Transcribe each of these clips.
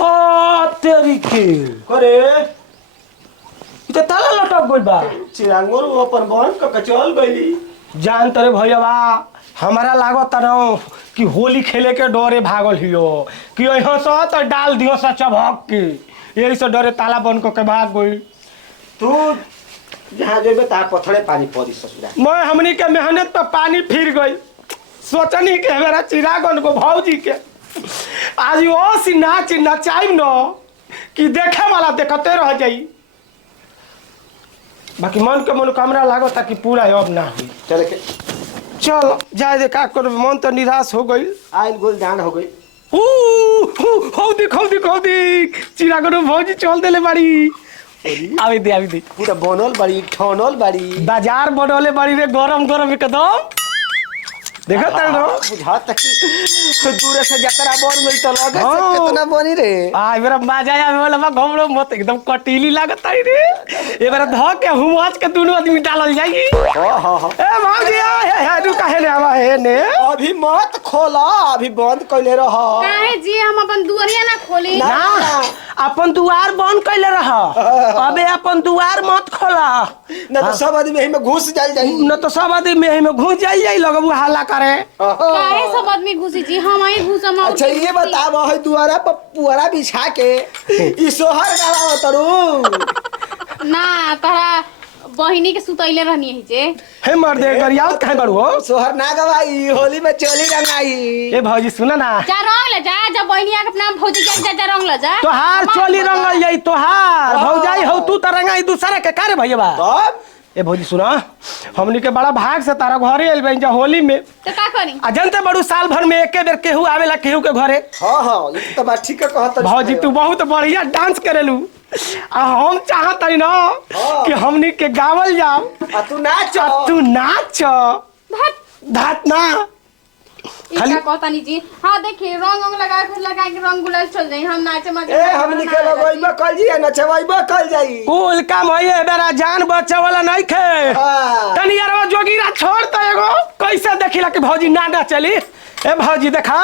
तेरी के करे इते ताला लटक गइल बा। चिरांगोर अपन बहन क चल गइली। जान तरे भैयावा हमारा लागत न कि होली खेले के डरे भागल हियो कि यहाँ से तो डाल दियो सा चबक के यही से डरे ताला बंद करके भाग गई। तू जहाँ जेबे ता पथड़े पानी पड़ी ससुरा। मैं हमनी के मेहनत पर पानी फिर गई। सोचनी के मेरा चिरागन को भौजी के आज वो सी नाच नचाई न कि देखे वाला देखते रह जाई। बाकी मन के मनोकामना लागत कि पूरा अब ना हुई। चल के चल जाए दे का कर मन तो निराश हो गई। आइल गोल जान हो गई। हौदी चिरागन भौजी चल देले बाड़ी। आवी दे पूरा बनल बाड़ी ठनल बाड़ी बाजार बनले बाड़ी रे गरम गरम एकदम देखा तार रो बुझाता कि दूर से जतरा बन गई तो लगे से कितना बनी रे। मेरा मजा आवे वाला बा घमरो मत एकदम कटीली लागत तारी रे। ए बार ध के हुमच के दोनों आदमी डालल जाई। हां ए भौजी हे तू काहे ने आवा हे ने अभी मत खोला अभी बंद कइले रह। काहे जी हम अपन दुआरिया ना खोली ना अपन दुआर बंद कइले रह। अबे अपन दुआर मत खोला न तो सब आदमी एही में घुस जाई न तो सब आदमी एही में घुस जाई लगबू हल्ला करे। काहे सब आदमी घुसी जी हम आई घुसम। अच्छा ये बताब है दुआरा पर पुआरा बिछा के ई सोहर गावा तरू ना तहरा बहिनी के सुतैले रहनी है जे हे मर दे गरियावत काहे बाड़ू हो। सोहर ना गवाई होली में चोली रंगाई। ए भौजी सुन ना जा रंग ले जा जब बहिनिया के अपना भौजी के जा रंग ले जा तोहार चोली रंगल जाई तोहार भौजाई हो तू त रंगाई दूसरा के कारे भैया बा। तब ए भौजी सुना हमनी के बड़ा भाग से तारा घरे आइल बन जा होली में तो का करी आ जनते बड़ू साल भर में एके बेर केहू आवेला केहू के घरे। हां ये तो बात ठीक है कहत भौजी तू बहुत बढ़िया डांस करेलू आ हम चाहत हई ना कि हमनी के गावल जाओ आ तू नाच तू नाच धात ना खाली कहता नहीं जी। हां देखिए रंग लगा के रंग गुलाल चल जाई हम नाचे मजे ए हमनी के लगइबा कल जी नचवाइबा कल जाई कुल काम है बेरा जान बच्चा वाला नहीं खे। तनी यार जोगीरा छोड़ त एगो कैसे देखिला कि भौजी ना चली। ए भौजी देखा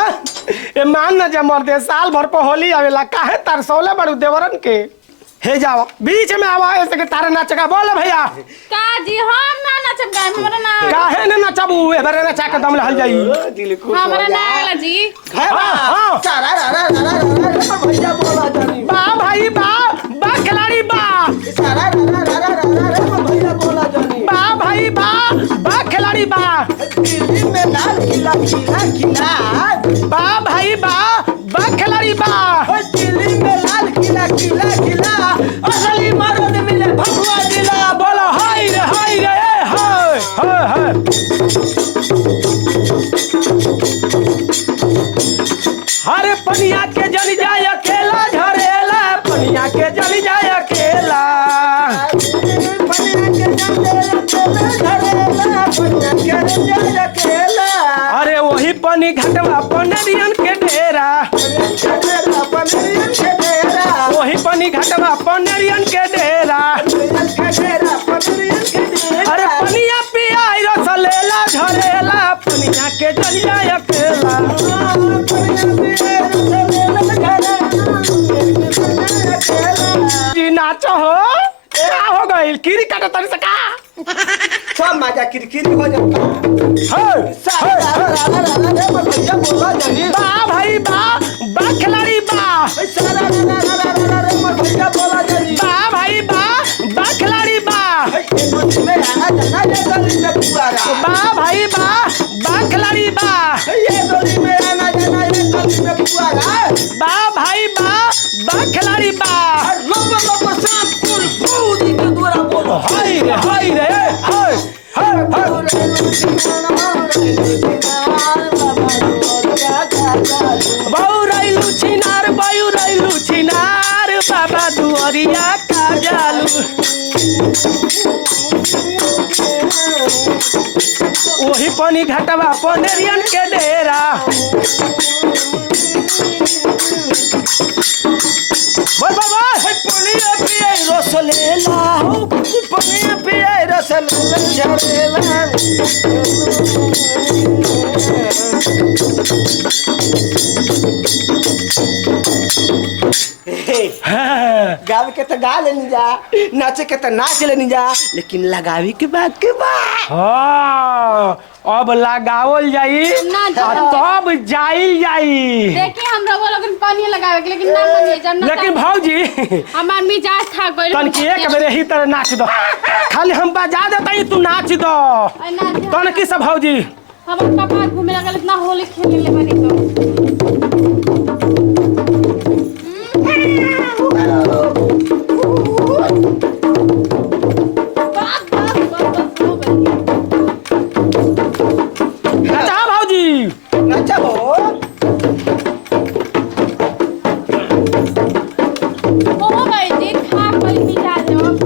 ए मान ना जे मर दे साल भर पर होली आवेला काहे तार सौले बड़ू देवरन के हे जाओ बीच में आवा ऐसे के तारे नाचगा बोल भैया का जी हम ना नचब गाय हमरा ना काहे न नचबू ए बारे नचा के दम लहल जाई दिल खुश हमरा ना आला जी। हां चारा रा भैया बोला जानी बा भाई बा खिलाड़ी बा सारा रा भैया बोला जानी बा भाई बा खिलाड़ी बा दिल्ली में लाल किला बा भाई बा खिलाड़ी बा दिल्ली में लाल किला असली मर्द मिले भगवा जिला बोलो हाय रे हाय हरे पनिया के जल जाए अकेला झरेला पनिया के जल जाए अकेला अरे वही पनी घटवा पनरियन के डेरा वही पनी घटवा पनरियन के डेरा अरे पनिया पिया रस लेला झरेला पनिया के जल जाए अकेला जी नाचो हो क्या हो गई कीरी काटा तरी से का सब मजा किरकिरी हो जाता भैया बोला जानी बा भाई बा खिलाड़ी बा भैया बोला जानी बा भाई बा खिलाड़ी बा बा भाई बा खिलाड़ी बा बा भाई बा खिलाड़ी बा हाय रे हाय बायू रैलू छिनार बाबा दुआरिया का जालू वही पानी घटवा पनेरियन के डेरा बोल बाबा पनिया पिए रस लेला हो पनिया पिए रस लेला गावे के तो गा लेनी जा, नाचे के तो नाच लेनी जा, लेकिन लगावी के बाद के बाद हाँ अब लगावल जाई ना और तब जाइल जाई। देखिए हमरा वो लोग पानी लगावे के लेकिन ना मानिए जब ना लेकिन भौजी हमार मिजाज था गइल तन की एक बेर ही तरह नाच दो, खाली हम बजा देते तू नाच दो। तन की सब भौजी हम कपार घूमे लगल इतना होली खेलने ले बनी तो अच्छा भौजी नाचा हो। ओ भाई जी खा गइल मिजाज हम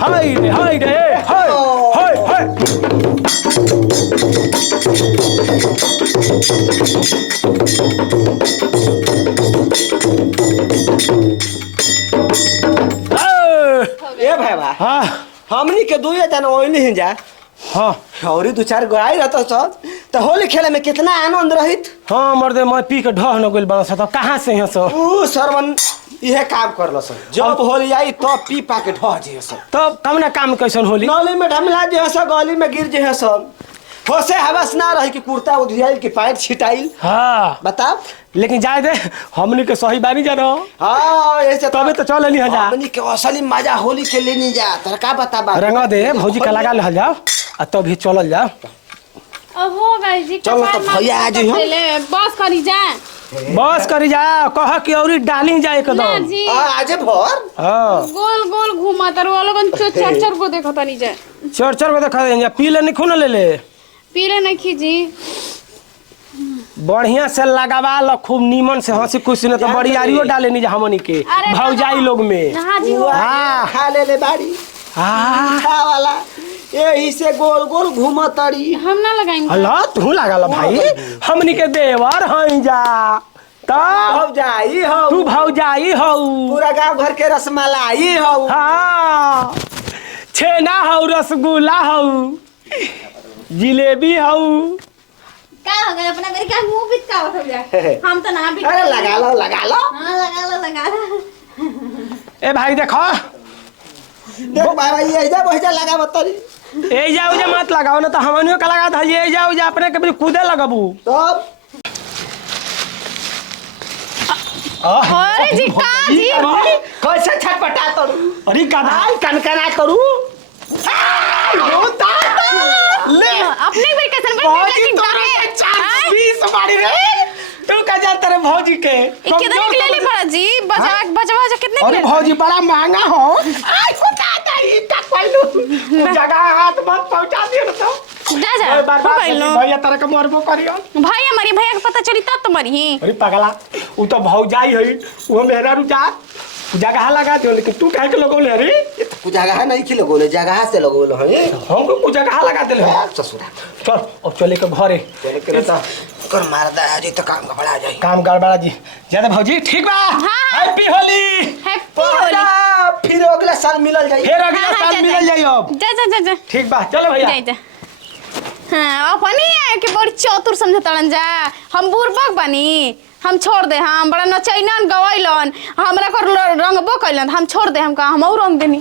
हाय रे हाय रे हाय हाय हाय। ए भाई बा हाँ हमनी के दुए जना ओइली ही जा हाँ और दो चार गाय रहता सब तो होली खेले में कितना आनंद रहित। हाँ मर्दे मैं पी के ढह न गइल बना सा, तो कहाँ से हैं सब? ऊ सरवन इहे काम करलो सब, जब होली आई तो पी पा के ढह जे सब, तो कमना काम कैसन होली? नाली में ढमला जे सब, गली में गिर जे सब, होसे हवस ना रही कि कुर्ता उधियाइल कि पैंट छिटाइल। हाँ बताओ लेकिन जाए दे हमनी के सही बानी जा रहो। हाँ ऐसे तबे तो चल नहीं जा हमनी के असली मजा होली के लेनी जा तरका बता बा रंगा दे भौजी का लगा लहल जाओ आ तभी चलल जाओ। हो भाई जी चलो तो भैया आ जी हम। बस करी जा बस करी जा कह कि औरी डाली जाए ना एकदम। जी आज भर हाँ गोल गोल घुमा तर वो लोगन चार चार को देखो तनी जा चर चर को देखा दे पी ले नहीं खून ले ले पीले नहीं खींची बढ़िया से लगावा लो खूब नीमन से हंसी खुशी न तो बड़ी आरियो डाले नहीं जा हमनी के अरे भौजाई लोग में। हाँ जी हो हाँ खा ले बाड़ी हाँ खा वाला यही से गोल गोल घूमतड़ी। हम ना लगाएंगे अल्लाह तू लगा लो भाई हमनी के देवर हई जा तब भौजाई हो, तू भौजाई हो। पूरा गांव घर के रसमलाई हो। हाँ छेना हो रसगुल्ला हो जिलेबी हो। क्या हो गया अपना मेरे क्या मुंह बित का हो गया हम तो ना बित अरे लगा लो लगा लो। हां लगा लो ए भाई देखो देख भाई भाई ये जा वही जा लगा बतरी। ए जाओ जा मत लगाओ ना तो हमनियो का लगा था ये जाओ जा अपने के कूदे लगाबू। तब अरे जी का जी कैसे छटपटा तड़ू। अरे गधाई कनकना तड़ू। ले अपने भी कैसे भौजी तोरे 20 बाड़ी रे तू का जानता रे भौजी के कितने के ले ली पड़ा जी बजा कितने अरे भौजी बड़ा महंगा हो। आई कुत्ता तारी तक पाइलू जगह हाथ मत पहुंचा दियो तो जा जा हो गइल नो भैया तारे के मरबो करियो। भाई हमारी भैया के पता चली तब तो मरी अरे पगला उ तो भौजाई है वो मेरा रुजा जगह लगा दियो लेकिन तू काहे के लगोले रे? कुछ जगह नहीं खिलो गोले जगह से लगोलो है। हमको कुछ जगह लगा देले ससुरा चल अब चले के घरे चले के रहता कर मारदा आज तो काम गड़बड़ा जाई। काम गड़बड़ा जी ज्यादा भौजी ठीक बा। हैप्पी होली हैप्पी होली फिर अगला साल मिलल जाई। फिर अगला साल मिल जाई अब जा ठीक बा चलो भैया जा हाँ अपनी है कि बड़ी चतुर समझे तड़न जा हम बुरबक बनी हम छोड़ दे हम बड़ा नचैनन गवैलन हमरा को रंगबो कैलन हम छोड़ दे हम का हम और रंग देनी